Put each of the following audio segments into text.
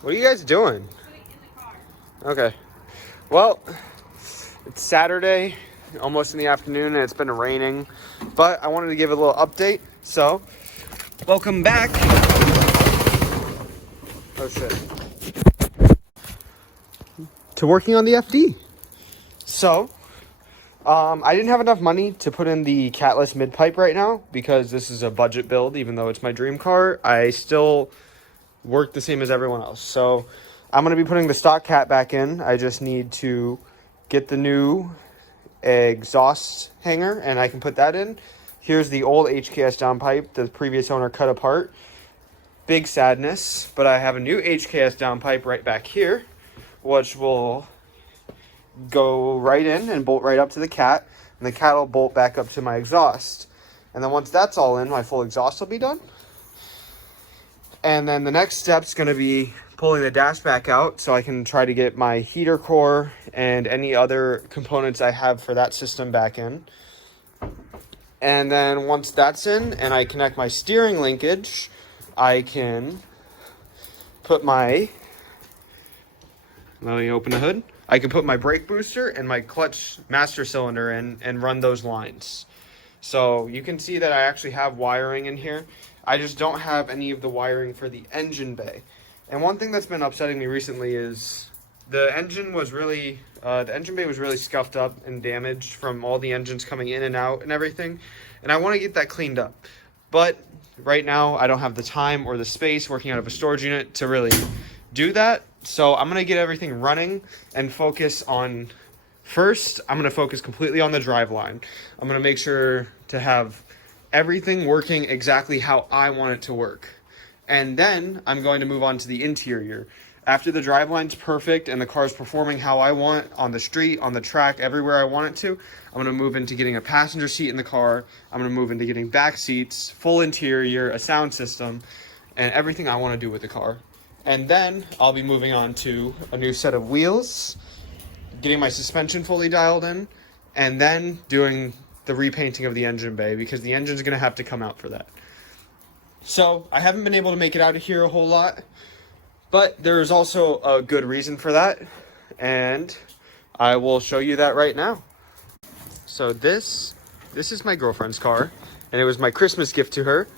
What are you guys doing? Putting in the car. Okay. Well, it's Saturday, almost in the afternoon, and it's been raining. But I wanted to give a little update. So, welcome back. Oh shit. To working on the FD. So, I didn't have enough money to put in the catless mid-pipe right now because this is a budget build, even though it's my dream car. I still work the same as everyone else. So I'm going to be putting the stock cat back in. I just need to get the new exhaust hanger and I can put that in. Here's the old HKS downpipe the previous owner cut apart. Big sadness, but I have a new HKS downpipe right back here, which will go right in and bolt right up to the cat, and the cat will bolt back up to my exhaust. And then once that's all in, my full exhaust will be done. And then the next step's going to be pulling the dash back out so I can try to get my heater core and any other components I have for that system back in. And then once that's in and I connect my steering linkage, I can put my, let me open the hood. I can put my brake booster and my clutch master cylinder in and run those lines. So you can see that I actually have wiring in here. I just don't have any of the wiring for the engine bay. And one thing that's been upsetting me recently is the engine was really, the engine bay was really scuffed up and damaged from all the engines coming in and out and everything. And I want to get that cleaned up. But right now I don't have the time or the space working out of a storage unit to really do that. So I'm going to get everything running and focus on, first, I'm going to focus completely on the drive line. I'm going to make sure to have everything working exactly how I want it to work. And then I'm going to move on to the interior. After the drive line's perfect and the car's performing how I want on the street, on the track, everywhere I want it to, I'm going to move into getting a passenger seat in the car. I'm going to move into getting back seats, full interior, a sound system, and everything I want to do with the car. And then I'll be moving on to a new set of wheels, getting my suspension fully dialed in, and then doing the repainting of the engine bay because the engine's going to have to come out for that. So I haven't been able to make it out of here a whole lot, but there's also a good reason for that, and I will show you that right now. So this is my girlfriend's car, and it was my Christmas gift to her.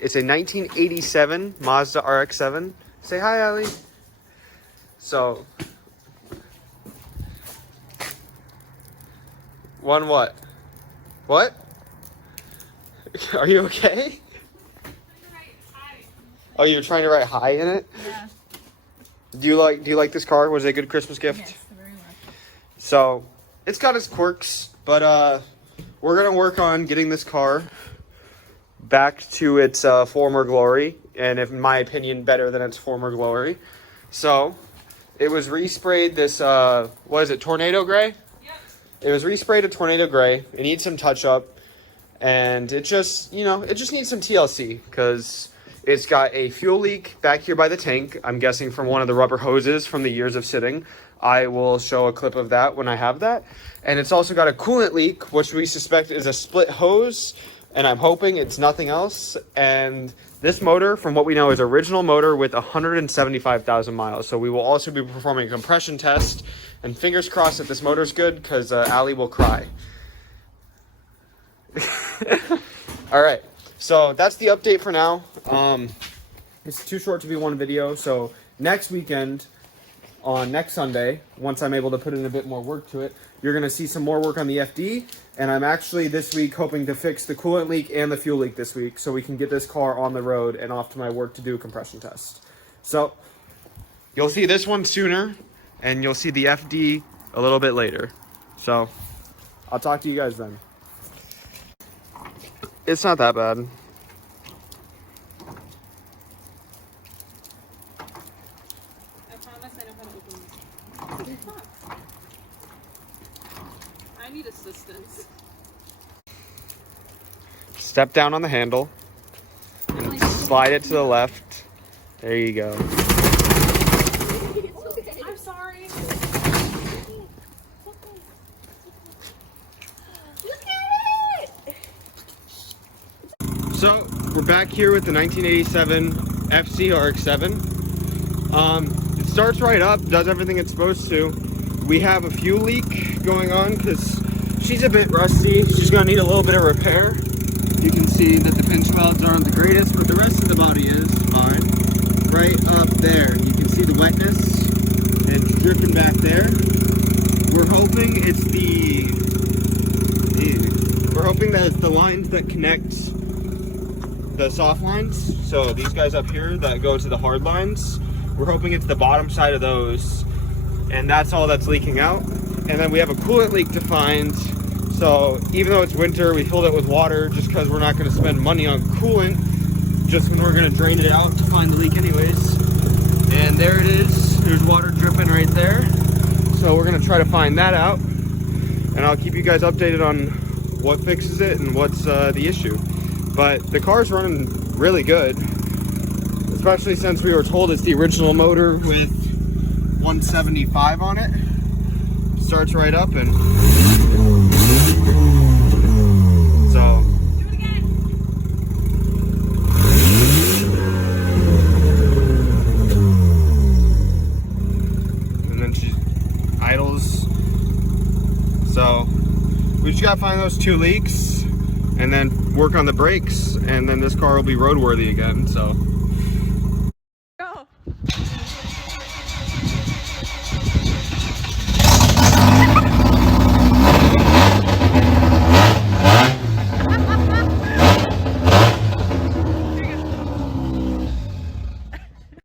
It's a 1987 Mazda RX-7. Say hi, Allie. So, one what? What? Are you okay? Oh, you're trying to write hi in it? Yeah. Do you like this car? Was it a good Christmas gift? Yes, very much. So, it's got its quirks, but we're gonna work on getting this car back to its former glory, and in my opinion, better than its former glory. So, it was resprayed this, what is it, tornado gray? Yep. It was resprayed a tornado gray. It needs some touch up, and it just, it just needs some TLC, because it's got a fuel leak back here by the tank. I'm guessing from one of the rubber hoses from the years of sitting. I will show a clip of that when I have that. And it's also got a coolant leak, which we suspect is a split hose, and I'm hoping it's nothing else. And this motor, from what we know, is original motor with 175,000 miles. So we will also be performing a compression test, and fingers crossed that this motor's good, because Allie will cry. All right, so that's the update for now. It's too short to be one video, so next weekend, on next Sunday, once I'm able to put in a bit more work to it, you're going to see some more work on the FD, and I'm actually this week hoping to fix the coolant leak and the fuel leak this week so we can get this car on the road and off to my work to do a compression test. So, you'll see this one sooner, and you'll see the FD a little bit later. So, I'll talk to you guys then. It's not that bad. I promise I know how to open it. It's not. I need assistance. Step down on the handle and slide it to the left. There you go. I'm sorry. Look at it! So we're back here with the 1987 FC RX-7. It starts right up, does everything it's supposed to. We have a fuel leak going on because she's a bit rusty. She's gonna need a little bit of repair. You can see that the pinch welds aren't the greatest, but the rest of the body is fine. Right up there, you can see the wetness. It's dripping back there. We're hoping that it's the lines that connect the soft lines. So these guys up here that go to the hard lines, we're hoping it's the bottom side of those, and that's all that's leaking out. And then we have a coolant leak to find. So even though it's winter, we filled it with water just because we're not going to spend money on coolant, just when we're going to drain it out to find the leak anyways. And there it is. There's water dripping right there. So we're going to try to find that out, and I'll keep you guys updated on what fixes it and what's the issue. But the car's running really good, especially since we were told it's the original motor with 175 on it. Starts right up, and so and then she idles. So we just gotta find those 2 leaks and then work on the brakes, and then this car will be roadworthy again. So